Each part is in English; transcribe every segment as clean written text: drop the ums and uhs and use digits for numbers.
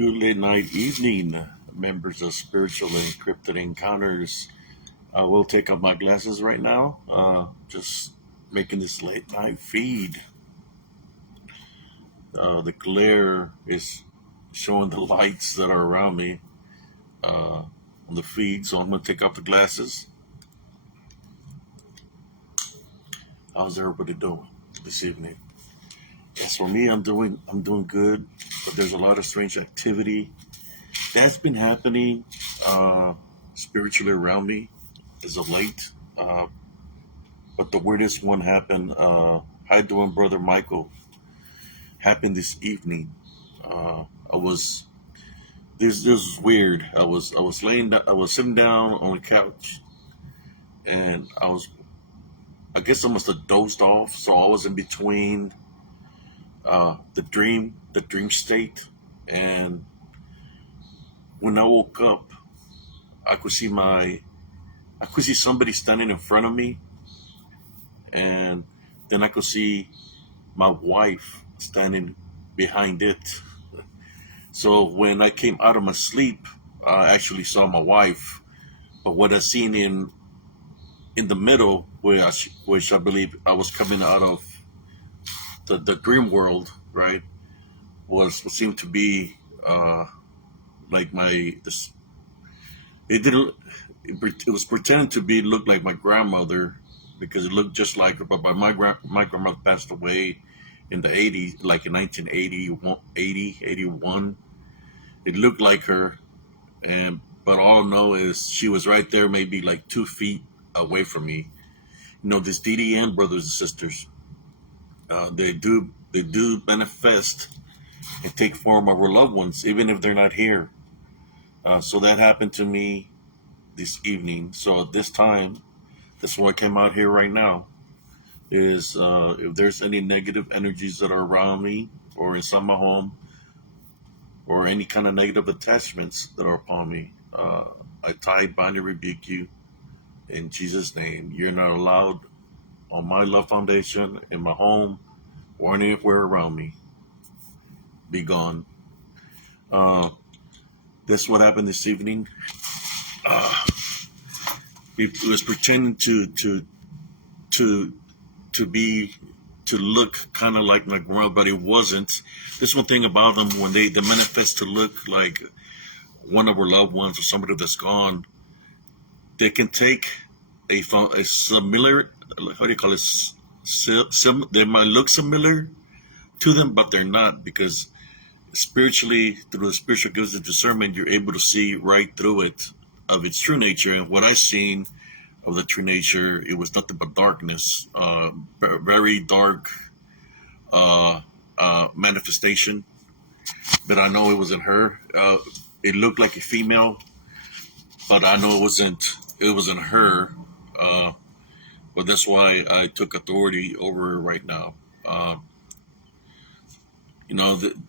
Good late night evening, members of Spiritual and Cryptid Encounters. I will take off my glasses right now. Just making this late night feed. The glare is showing the lights that are around me on the feed, so I'm gonna take off the glasses. How's everybody doing this evening? Yes, for me, I'm doing good, but there's a lot of strange activity that's been happening spiritually around me as of late. But the weirdest one happened. How you doing, brother Michael? Happened this evening. I was this was weird. I was laying down. I was sitting down on the couch, and I guess I must have dozed off. So I was in between the dream state, and when I woke up, I could see I could see somebody standing in front of me, and then I could see my wife standing behind it. So when I came out of my sleep, I actually saw my wife. But what I seen in the middle, which I believe I was coming out of the dream world, right, was what seemed to be like it didn't it was pretending to be look like my grandmother because it looked just like her. But my grandmother passed away in the 80s, like in 1980, 81. It looked like her, and but all I know is she was right there, maybe like 2 feet away from me. This DDN brothers and sisters, they do manifest and take form of our loved ones, even if they're not here. So that happened to me this evening. So at this time, that's why I came out here right now. Is if there's any negative energies that are around me or inside my home, or any kind of negative attachments that are upon me, I tie, bind, and rebuke you in Jesus' name. You're not allowed on my love foundation, in my home, or anywhere around me. Be gone. Uh, that's what happened this evening. Uh, it was pretending to to be to look kind of like my grandma, but it wasn't. This one thing about them, when they manifest to look like one of our loved ones or somebody that's gone, they can take a similar, how do you call it? They might look similar to them, but they're not, because spiritually, through the spiritual gifts of discernment, you're able to see right through it of its true nature. And what I seen of the true nature, it was nothing but darkness, very dark manifestation. But I know it wasn't her. It looked like a female, but I know it wasn't. It wasn't her. Uh, but that's why I took authority over her right now.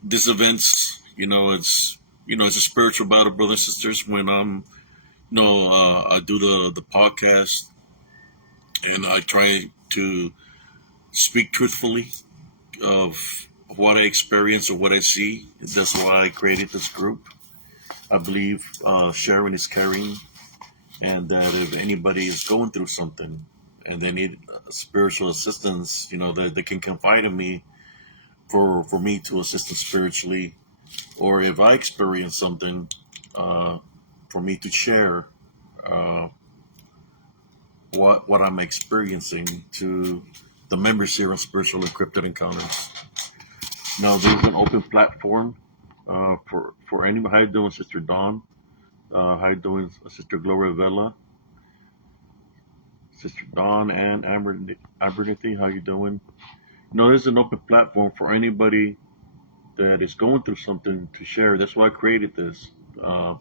This events. It's a spiritual battle, brothers and sisters. When I do the podcast, and I try to speak truthfully of what I experience or what I see. That's why I created this group. I believe sharing is caring, and that if anybody is going through something and they need spiritual assistance, that they can confide in me for me to assist them spiritually, or if I experience something, uh, for me to share uh, what I'm experiencing to the members here on Spiritual Encrypted Encounters. Now, there's an open platform for anybody. How you doing, Sister Dawn? How you doing, Sister Gloria Vela? Sister Dawn and Abernathy, how you doing? There's an open platform for anybody that is going through something to share. That's why I created this. Uh,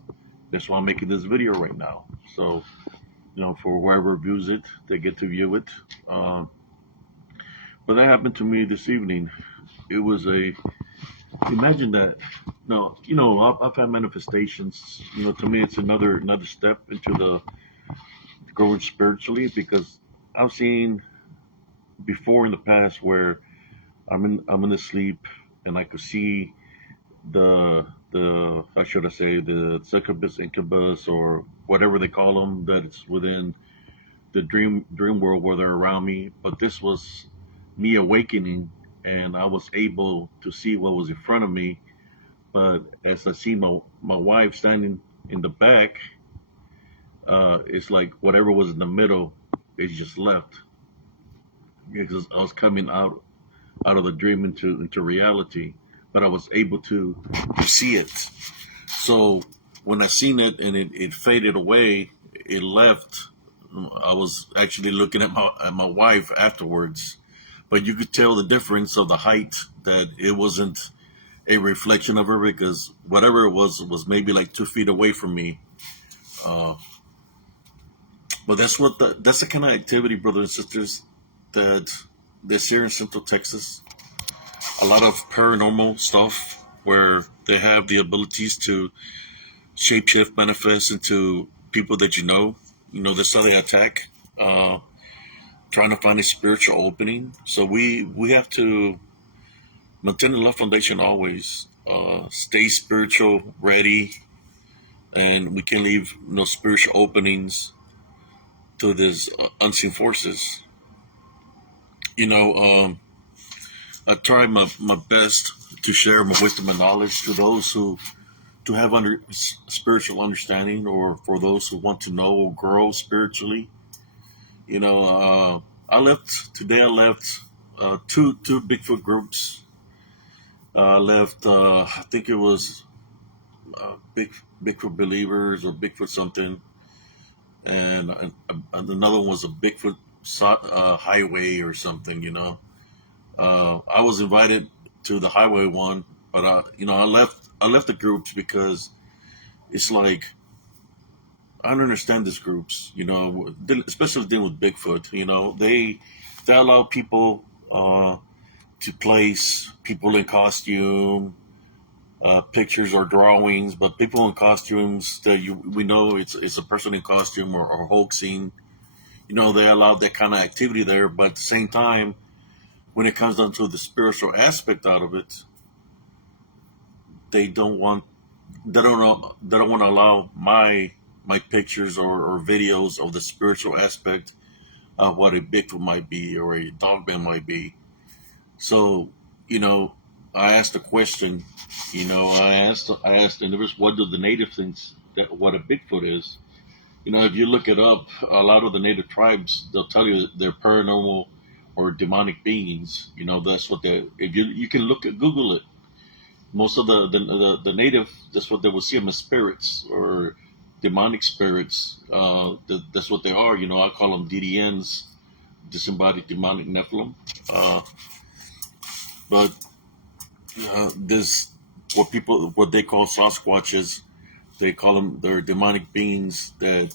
that's why I'm making this video right now. So, for whoever views it, they get to view it. Um, but that happened to me this evening. It was imagine that. No, I've had manifestations. To me, it's another step into the growing spiritually, because I've seen before in the past where I'm in the sleep, and I could see the the how should I say, the succubus, incubus, or whatever they call them, that's within the dream world where they're around me. But this was me awakening, and I was able to see what was in front of me. But as I see my wife standing in the back, it's like whatever was in the middle is just left, because I was coming out of the dream into reality, but I was able to see it. So when I seen it and it faded away, it left. I was actually looking at my wife afterwards, but you could tell the difference of the height, that it wasn't a reflection of her, because whatever it was maybe like 2 feet away from me. Uh, but that's the kind of activity, brothers and sisters, that this here in Central Texas. A lot of paranormal stuff where they have the abilities to shapeshift, manifest into people that you know. You know, that's how they attack. Trying to find a spiritual opening. So we have to maintain the love foundation always. Stay spiritual, ready, and we can leave no spiritual openings to these unseen forces. You know, I try my best to share my wisdom and knowledge to those who to have spiritual understanding, or for those who want to know or grow spiritually. You know, I left two Bigfoot groups. I left. I think it was Bigfoot believers or Bigfoot something, and another one was a Bigfoot highway or something. You know, I was invited to the highway one, but I left the groups because it's like I don't understand these groups. You know, especially dealing with Bigfoot. You know, they allow people to place people in costume, pictures or drawings, but people in costumes that we know it's a person in costume, or hoaxing. You know, they allow that kind of activity there, but at the same time, when it comes down to the spiritual aspect out of it, they don't want they don't want to allow my pictures or videos of the spiritual aspect of what a Bigfoot might be or a dogman might be. So, you know, I asked a question. You know, I asked the individuals, what do the native things that what a Bigfoot is? You know, if you look it up, a lot of the native tribes, they'll tell you they're paranormal or demonic beings. You know, that's what they. If you can look at Google it, most of the native, that's what they will see them as spirits or demonic spirits. That's what they are. You know, I call them DDNs, disembodied demonic Nephilim. Uh, but this what they call Sasquatches, they call them they're demonic beings that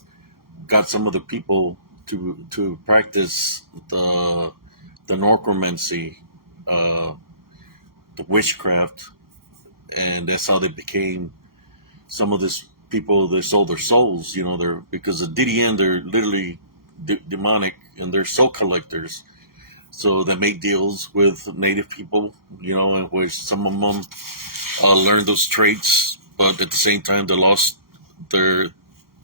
got some of the people to practice the necromancy, uh, the witchcraft, and that's how they became some of this people. They sold their souls, you know, they're because the DDN, they're literally demonic, and they're soul collectors. So they make deals with native people, you know, in which some of them learn those traits, but at the same time they lost their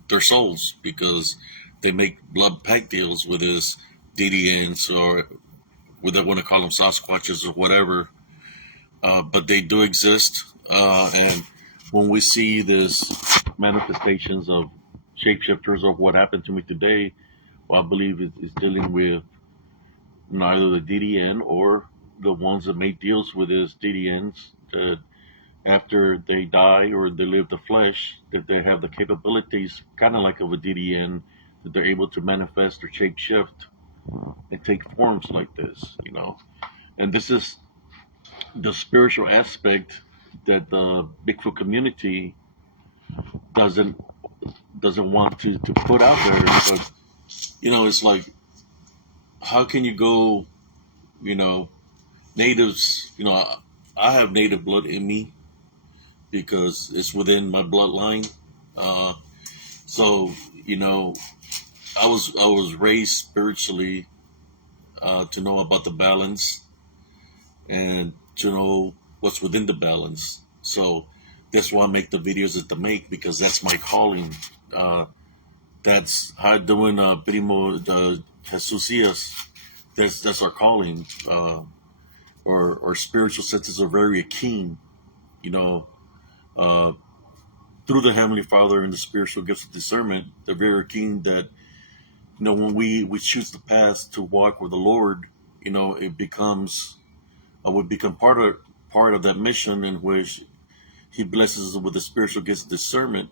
their souls because they make blood pact deals with this DDNs, or whether they want to call them Sasquatches or whatever. But they do exist, and when we see this manifestations of shapeshifters of what happened to me today, well, I believe it's dealing with neither the DDN or the ones that make deals with his DDNs, that after they die or they live the flesh, that they have the capabilities, kind of like of a DDN, that they're able to manifest or shape shift and take forms like this, you know. And this is the spiritual aspect that the Bigfoot community doesn't doesn't want to put out there. But you know, it's like, how can you go, you know, natives, you know, I have native blood in me because it's within my bloodline. Uh, so you know, I was raised spiritually, to know about the balance and to know what's within the balance. So That's why I make the videos that I make, because that's my calling. Uh, that's how I'm doing Primo Jesusias. That's our calling. Or spiritual senses are very keen, you know, uh, through the Heavenly Father and the spiritual gifts of discernment. They're very keen that, when we choose the path to walk with the Lord, it becomes, would become part of that mission in which He blesses us with the spiritual gifts of discernment,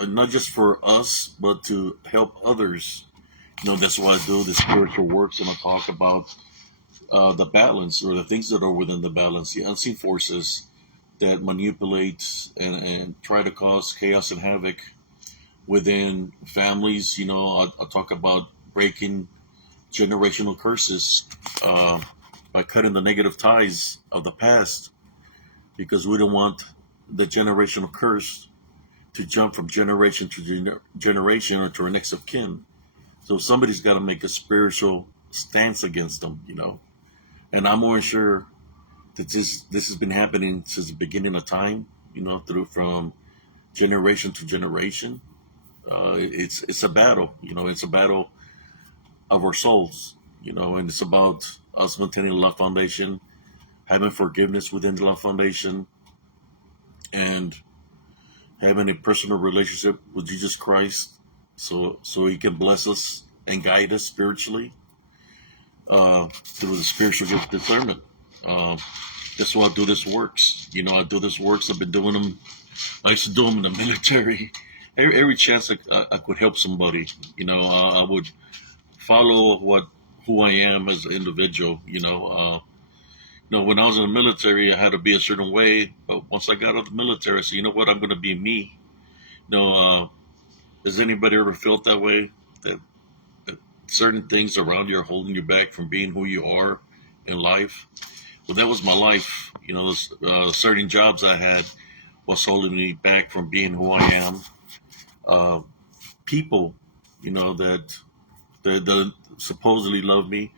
not just for us, but to help others. That's why I do the spiritual works, and I talk about the balance, or the things that are within the balance, the unseen forces that manipulate and try to cause chaos and havoc within families. I talk about breaking generational curses by cutting the negative ties of the past, because we don't want the generational curse to jump from generation to generation, or to our next of kin. So somebody's got to make a spiritual stance against them. And I'm more sure that this has been happening since the beginning of time. Through from generation to generation. It's a battle. It's a battle of our souls. And it's about us maintaining the love foundation, having forgiveness within the love foundation, and having a personal relationship with Jesus Christ, so He can bless us and guide us spiritually through the spiritual gift of discernment. Uh, that's why I do this works. I do this works. I've been doing them. I used to do them in the military. Every chance I could help somebody, I would follow who I am as an individual. When I was in the military, I had to be a certain way. But once I got out of the military, I said, you know what, I'm going to be me. Has anybody ever felt that way? That certain things around you are holding you back from being who you are in life? Well, that was my life. Certain jobs I had was holding me back from being who I am. Uh, People, that supposedly love me,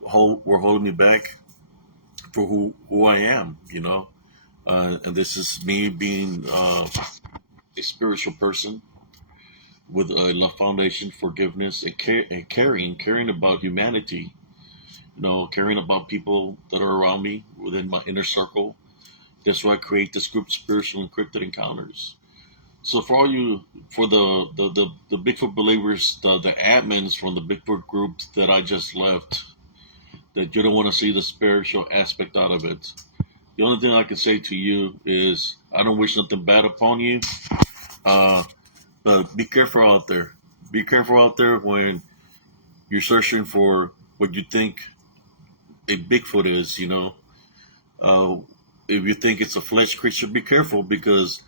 were holding me back for who I am. And this is me being a spiritual person with a love foundation, forgiveness, and caring about humanity. Caring about people that are around me within my inner circle. That's why I create this group, Spiritual Encrypted Encounters. So for all you, for the Bigfoot believers, the admins from the Bigfoot group that I just left, that you don't want to see the spiritual aspect out of it. The only thing I can say to you is I don't wish nothing bad upon you. Uh, but be careful out there. Be careful out there when you're searching for what you think a Bigfoot is. Uh, if you think it's a flesh creature, be careful, because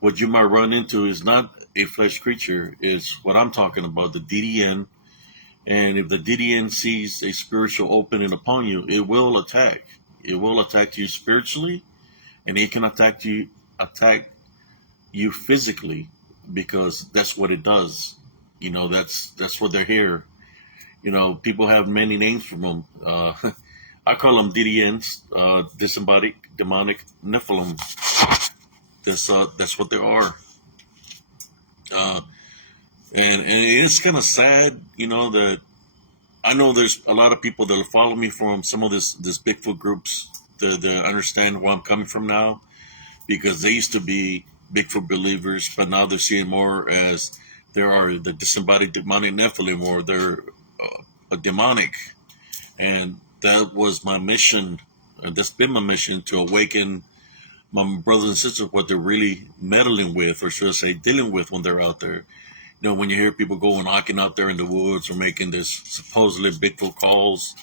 what you might run into is not a flesh creature. It's what I'm talking about, the DDN. And if the DDN sees a spiritual opening upon you, it will attack. It will attack you spiritually, and it can attack you physically, because that's what it does. That's what they're here. People have many names for them. I call them DDNs, disembodied demonic Nephilim. That's what they are. Uh, and it's kind of sad, that I know there's a lot of people that follow me from some of this Bigfoot groups that understand where I'm coming from now, because they used to be Bigfoot believers, but now they're seeing more as there are the disembodied demonic Nephilim, or they're a demonic. And that was my mission, and that's been my mission, to awaken my brothers and sisters what they're really meddling with, or should I say dealing with, when they're out there. When you hear people going knocking out there in the woods, or making this supposedly Bigfoot calls,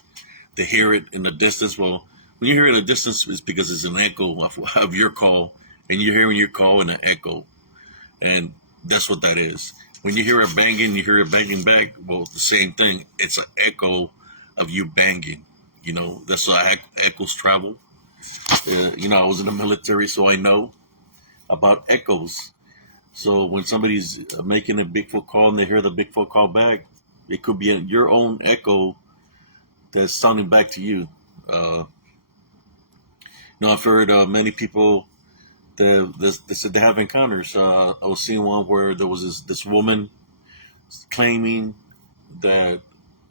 they hear it in the distance. Well, when you hear it in the distance, it's because it's an echo of your call, and you're hearing your call in an echo. And that's what that is. When you hear it banging, you hear it banging back. Well, the same thing. It's an echo of you banging. That's how echoes travel. I was in the military, so I know about echoes. So when somebody's making a Bigfoot call and they hear the Bigfoot call back, it could be your own echo that's sounding back to you. I've heard many people they said they have encounters. I was seeing one where there was this woman claiming that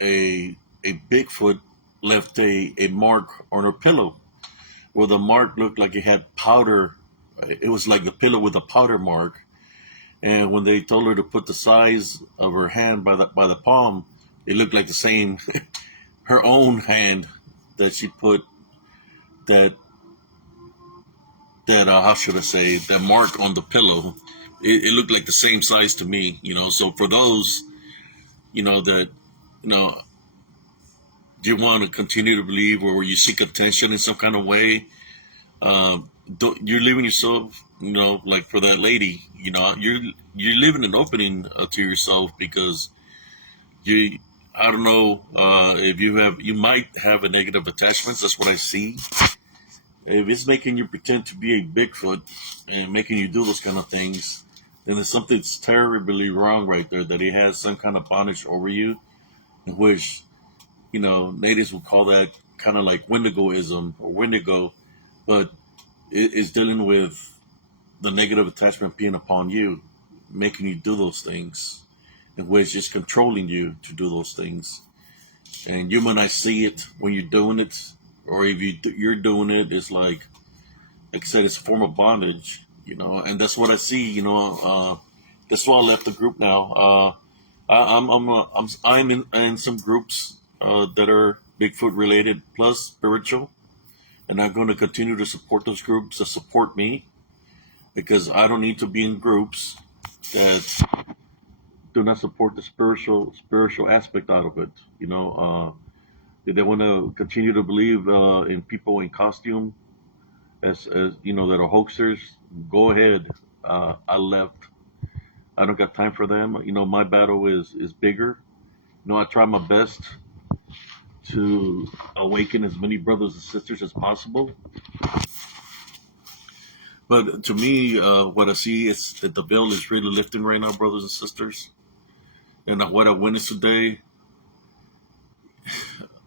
a Bigfoot left a mark on her pillow, where the mark looked like it had powder. It was like the pillow with a powder mark. And when they told her to put the size of her hand by the palm, it looked like the same her own hand that she put that how should I say, that mark on the pillow. It looked like the same size to me, you know. So for those, that you know you want to continue to believe, or where you seek attention in some kind of way, you're leaving yourself, like for that lady, you're leaving an opening to yourself, because you I don't know, if you might have a negative attachments. That's what I see. If it's making you pretend to be a Bigfoot and making you do those kind of things, then there's something that's terribly wrong right there. That he has some kind of bondage over you, in which natives would call that kind of like Wendigoism or Wendigo, but it's dealing with the negative attachment being upon you, making you do those things, in which it's controlling you to do those things. And you might not see it when you're doing it, or if you're doing it, it's like I said, it's a form of bondage, and that's what I see. That's why I left the group now. I'm in some groups that are Bigfoot related plus spiritual, and I'm going to continue to support those groups that support me, because I don't need to be in groups that do not support the spiritual aspect out of it. If they want to continue to believe in people in costume, as that are hoaxers, go ahead. I left. I don't got time for them. My battle is bigger. I try my best to awaken as many brothers and sisters as possible. But to me, what I see is that the veil is really lifting right now, brothers and sisters. And what I witnessed today,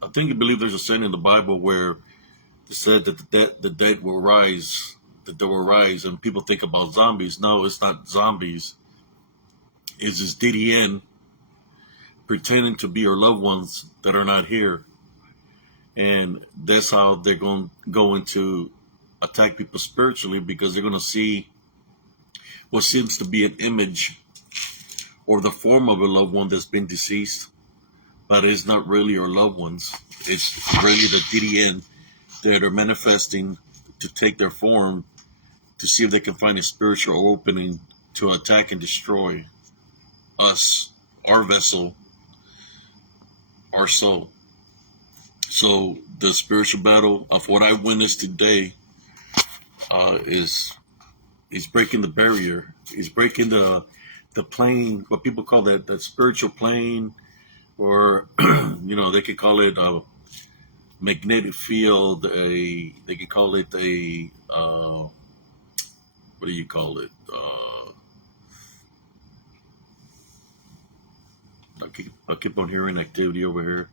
I think you believe there's a saying in the Bible where it said that the dead will rise, that they will rise, and people think about zombies. No, it's not zombies. It's just DDN pretending to be your loved ones that are not here. And that's how they're going to attack people spiritually, because they're going to see what seems to be an image or the form of a loved one that's been deceased, but it's not really your loved ones. It's really the DDN that are manifesting to take their form, to see if they can find a spiritual opening to attack and destroy us, our vessel, our soul. So the spiritual battle of what I witnessed today is breaking the barrier. He's breaking the plane, what people call that spiritual plane, or they could call it a magnetic field. They could call it a what do you call it? I keep on hearing activity over here.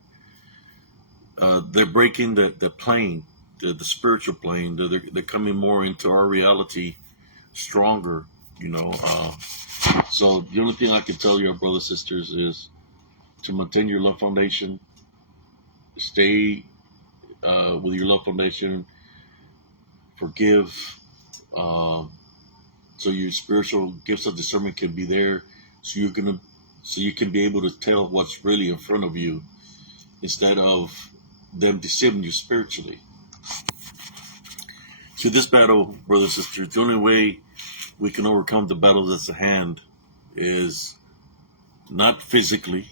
They're breaking the plane, the spiritual plane. They're coming more into our reality, stronger. So the only thing I can tell your brothers and sisters is to maintain your love foundation. Stay with your love foundation. Forgive, so your spiritual gifts of discernment can be there. So you can be able to tell what's really in front of you, instead of them deceiving you spiritually. To this battle, brothers and sisters, the only way we can overcome the battle that's at hand is not physically,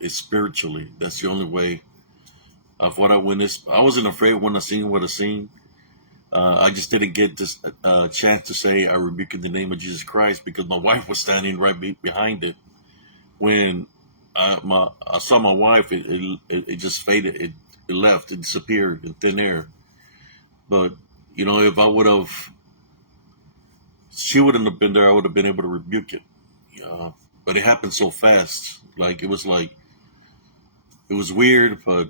it's spiritually. That's the only way. Of what I witnessed, I wasn't afraid when I seen what I seen. I just didn't get this chance to say I rebuke in the name of Jesus Christ, because my wife was standing right behind it. When I saw my wife, it just faded. It left. It disappeared in thin air. But if I would have, she wouldn't have been there. I would have been able to rebuke it. But it happened so fast. It was weird. But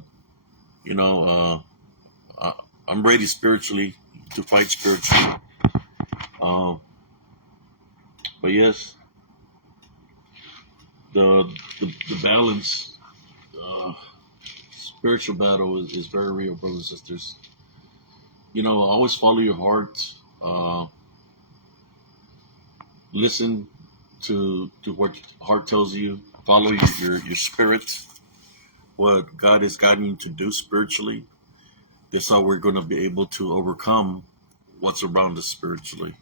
I'm ready spiritually to fight spiritually. Um, but yes, the the balance, uh, spiritual battle is very real, brothers and sisters. Always follow your heart. Uh, Listen to what your heart tells you. Follow your spirit. What God is guiding you to do spiritually. That's how we're going to be able to overcome what's around us spiritually.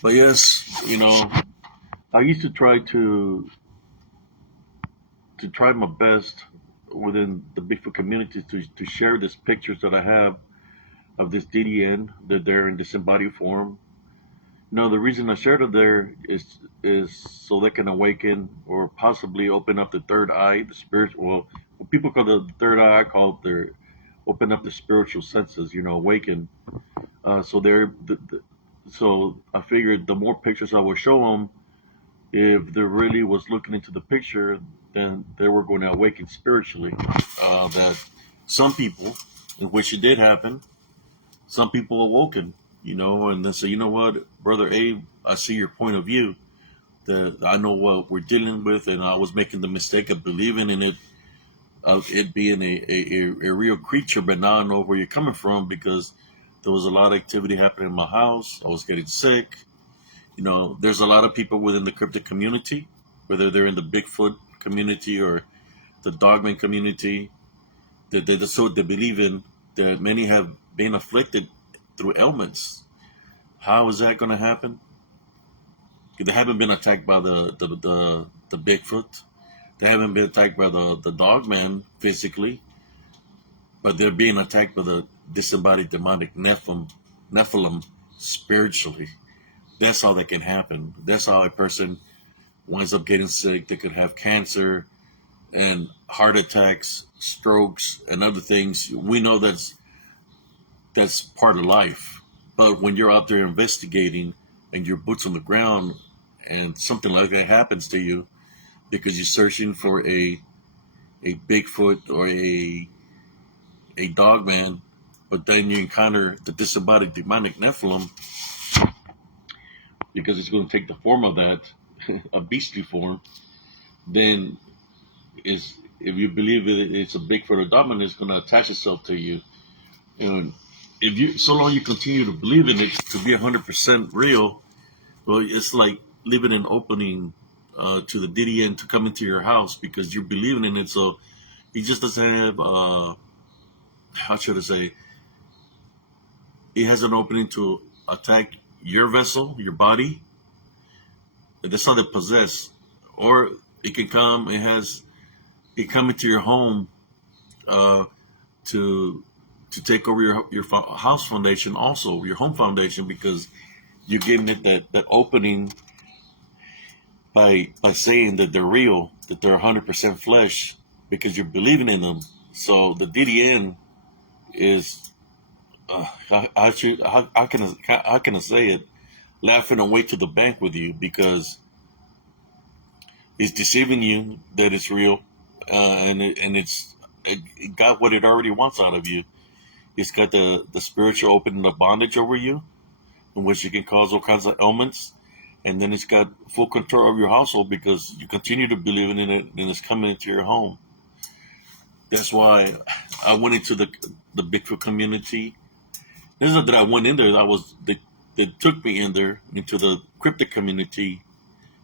But yes, I used to try my best within the Bigfoot community to share these pictures that I have of this DDN that they're in disembodied form. The reason I shared it there is so they can awaken or possibly open up the third eye, the spiritual. Well, what people call the third eye, I call it their open up the spiritual senses. Awaken. So so I figured the more pictures I would show them, if they really was looking into the picture, then they were going to awaken spiritually. That some people, in which it did happen, some people awoken, and then say, you know what, Brother Abe, I see your point of view. That I know what we're dealing with, and I was making the mistake of believing in it, of it being a real creature, but now I know where you're coming from because there was a lot of activity happening in my house. I was getting sick. There's a lot of people within the cryptid community, whether they're in the Bigfoot community or the Dogman community, that they believe in, that many have been afflicted through ailments. How is that going to happen? They haven't been attacked by the Bigfoot. They haven't been attacked by the Dogman physically, but they're being attacked by the disembodied demonic Nephilim spiritually. That's how that can happen. That's how a person winds up getting sick. They could have cancer and heart attacks, strokes, and other things. We know that's part of life. But when you're out there investigating and you're boots on the ground and something like that happens to you because you're searching for a Bigfoot or a Dogman, but then you encounter the disembodied demonic Nephilim because it's going to take the form of that, a beastly form, then if you believe it's a Bigfoot or Dogman, it's going to attach itself to you. And if you, so long you continue to believe in it to be 100% real, well, it's like leaving an opening to the DDN to come into your house because you're believing in it. So he just doesn't have, how should I say, he has an opening to attack your vessel, your body. And that's how they possess. Or it can come, it come into your home to take over your house foundation, also your home foundation, because you're giving it that opening by saying that they're real, that they're 100% flesh, because you're believing in them. So the DDN is how can I say it? Laughing away to the bank with you because it's deceiving you that it's real, it got what it already wants out of you. It's got the spiritual opening of bondage over you, in which it can cause all kinds of ailments. And then it's got full control of your household because you continue to believe in it and it's coming into your home. That's why I went into the Bigfoot community. This is not that I went in there. They took me in there into the cryptic community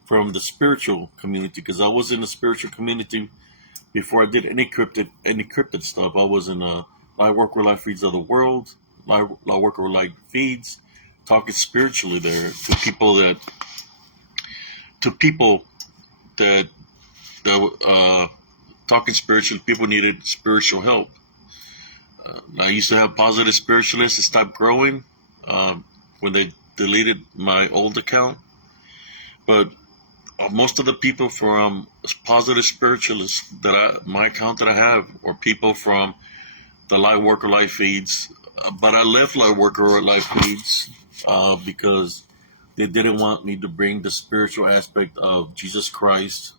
from the spiritual community because I was in the spiritual community before I did any cryptid stuff. I was in a Light Worker Life Feeds of the World, Light Worker Life Feeds, talking spiritually there to people that talking spiritually. People needed spiritual help. I used to have positive spiritualists that stopped growing when they deleted my old account, but most of the people from positive spiritualists my account that I have, are people from the Light Worker Life Feeds. But I left Light Worker Life Feeds because they didn't want me to bring the spiritual aspect of Jesus Christ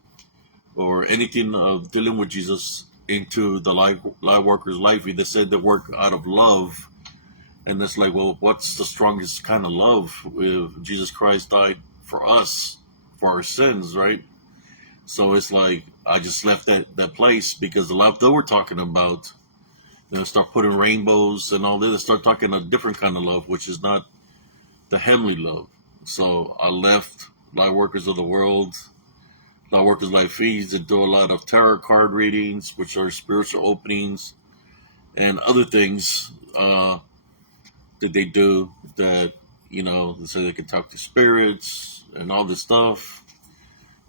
or anything of dealing with Jesus into the Light Workers Life Feed. They said they work out of love And it's like, well, what's the strongest kind of love if Jesus Christ died for us, for our sins, right? So it's like I just left that place because the love that we're talking about, start putting rainbows and all this, start talking a different kind of love, which is not the heavenly love. So I left Light Workers of the World, Light Workers Life Feeds, and do a lot of tarot card readings, which are spiritual openings and other things that they do that, they say they can talk to spirits and all this stuff.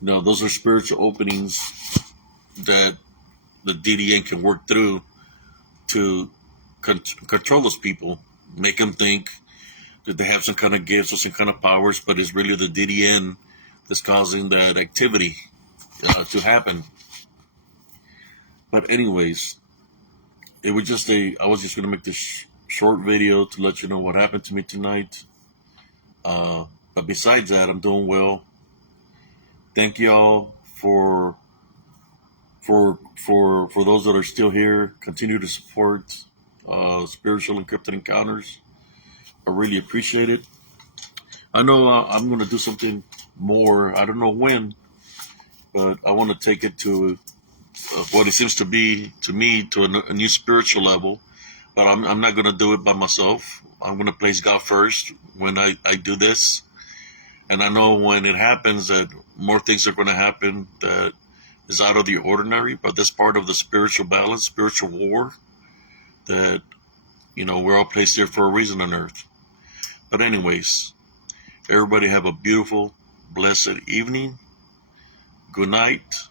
Those are spiritual openings that the DDN can work through to control those people, make them think that they have some kind of gifts or some kind of powers, but it's really the DDN that's causing that activity to happen. But anyways, I was just going to make this short video to let you know what happened to me tonight. But besides that, I'm doing well. Thank y'all for those that are still here. Continue to support Spiritual Encrypted Encounters. I really appreciate it. I know I'm going to do something more. I don't know when, but I want to take it to what it seems to be to me to a new spiritual level. But I'm not going to do it by myself. I'm going to place God first when I do this. And I know when it happens that more things are going to happen that is out of the ordinary, but that's part of the spiritual balance, spiritual war that, we're all placed here for a reason on earth. But anyways, everybody have a beautiful, blessed evening. Good night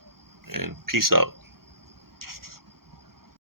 and peace out.